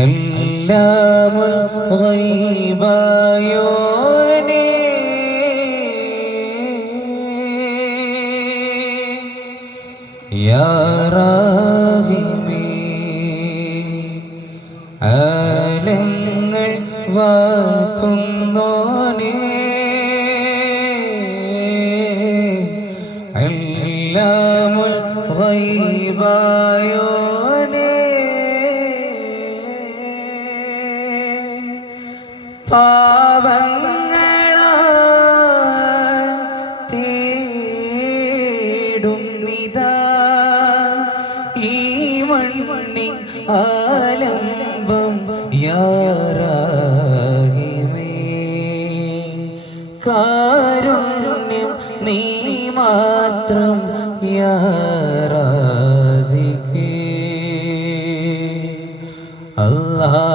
അല്ലാമുൽ ഗൈബായോനേ യാ റഹീമേ ആലങ്ങൾ വാഴ്ത്തുന്നോനേ അല്ലാമുൽ ഗൈബായോനേ പാവങ്ങളാൽ തേടുന്നിതാ ഈ മണ്ണിൻ ആലംബം യാ റഹീമേ കാരുണ്യം നീ മാത്രം യാ റാസിഖേ അല്ലാഹ്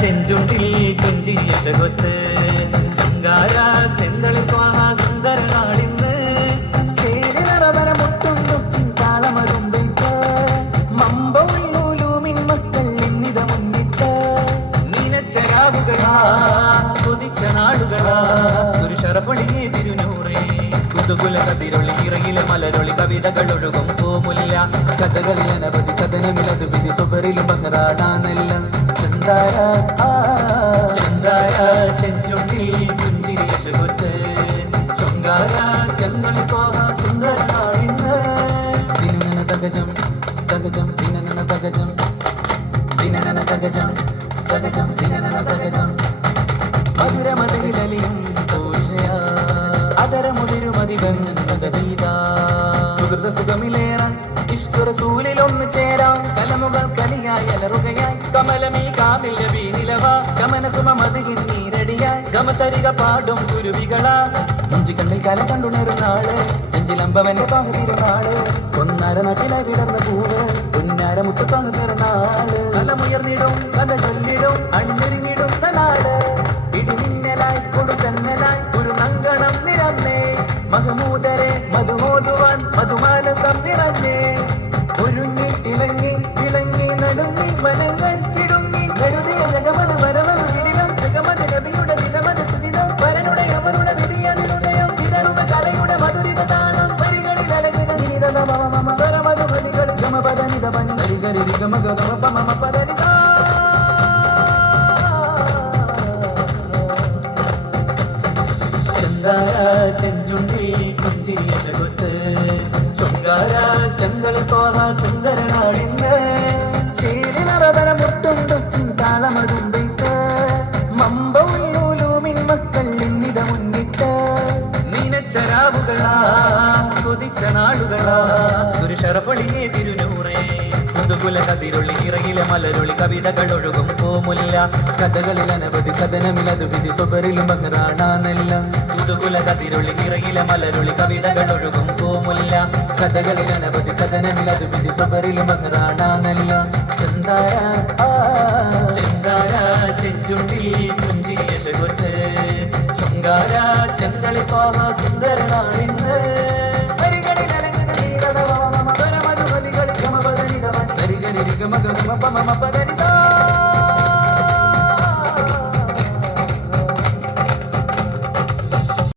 ചെഞ്ചുണ്ടിൽ കുഞ്ചിയ ശകൊത്ത് ചങ്കാര ചെന്തളിൽ ത്വാഹ സുന്ദര നാടിന്ന് ചേരവര മുട്ടും തൊപ്പിൻ താളമതും വെയ്ത്ത് മമ്പുള്ളൂലൂമിൻ മക്കൾ എന്നിത മുന്നിട്ട് നീനച്ച രാവുകളാ കൊതിച്ച നാടുകളാ ഒരു ശരഫളിയെ തിരുനൂറേ കുതുകുല കതിരൊളി ഇറയിലെ മലരൊളി കവിതകളൊഴുകും പൂമുല്ല കഥകളിൽ അനവധി കഥനമിലത് വിധി സുബറിലും ബഹറാടാനല്ല ചന്ദ്രായ ചെഞ്ചുണ്ടിൽ പുഞ്ചിരിയ ശകുത്ത് ചൊങ്കാര ചങ്ങൾ പോക സുന്ദര നാടിന്ന് ദിനനന തകജം തകജം ദിനനന തകജം ദിനനന തകജം തകജം ദിനനന തകജം മധുരമതയിലലിയും പൂർഷയ അതര മുതിരുമതികൻ ചെയ്ത സുഹൃത സുഖമിലേറാൻ ഇഷ്കുറസൂലിൽ ഒന്ന് ചേരാം കലമുകൾ കലിയായി അലറുകയായി കമലമീ കാമിൽ നബി നിലവ കമന സുമമതിയിൽ നീരടിയായി ഗമസരിക പാടും കുരുവികളാ മുഞ്ചി കണ്ണിൽ കലം കണ്ടുണരും നാള് നെഞ്ചിലമ്പവന്റെ താഹതിരുന്നാള് ഒന്നര നാട്ടിലെ വിടർന്ന പൂവ് പൊന്നാര മുത്തു താഹതിരുന്നാള് കലമുയർന്നിടും കല ചൊല്ലിടും അണിഞ്ഞൊരുങ്ങിടുന്ന നാട് ഇടിമിന്നലായി കൊടുക്കന്നലായി ഒരു നങ്കണം നിറന്നേ മഹമൂദരെ മധുമോതുവാൻ മധുമാനസം നിറഞ്ഞേ ഒരുങ്ങി ഇളങ്ങി വിളങ്ങി നടുങ്ങി മനങ്ങൾ കിടുങ്ങി കരുതിയ ജഗമത് വരവത് ഇടിലം ജഗമത് നബിയുടെ നിലമത് സുദിതം വരനുടെ അവരുടെ വിധിയതിനുദയം വിതറുക കലയുടെ മധുരിത താളം വരികളിൽ അലകുക നിനിത മമ സ്വരമധു ബലികൾ ഗമപദ നിതമൻ സരിഗരി ഗമ ഗമ പമ പദനി സാ ചെഞ്ചുണ്ടി പുഞ്ചിരിയ ശകുത്ത് ചൊങ്കാര ചന്തള തോഹ സുന്ദര നാടിന്ന് ചേരിനറവര മുട്ടും തൊപ്പിൻ താളമതും വെയ്ത്ത് മമ്പുള്ളൂലൂമിൻ മക്കൾ എന്നിത മുന്നിട്ട് നീനച്ച രാവുകളാ കൊതിച്ച നാടുകളാ ഒരു ശരഫളിയെ തിരുനൂറേ കുതുകുല കതിരൊളി ഇറയിലെ മലരൊളി കവിതകളൊഴുകും പൂമുല്ല കഥകളിൽ അനവധി കഥനമിലത് വിധി സുബറിലും ബഹറാടാനല്ല കുതുകുല കതിരൊളി ഇറയിലെ മലരൊളി കവിതകളൊഴുകും പൂമുല്ല കഥകളിൽ അനവധി കഥനമിലത് വിധി സുബറിലും ബഹറാടാനല്ല ചന്ദ്രായ ചെഞ്ചുണ്ടിൽ പുഞ്ചിരിയ ശകുത്ത് ചൊങ്കാര ചന്തളിൽ പോക സുന്ദര നാടിന്ന് സരിഗരി ഗമ ഗമ പമ പദനി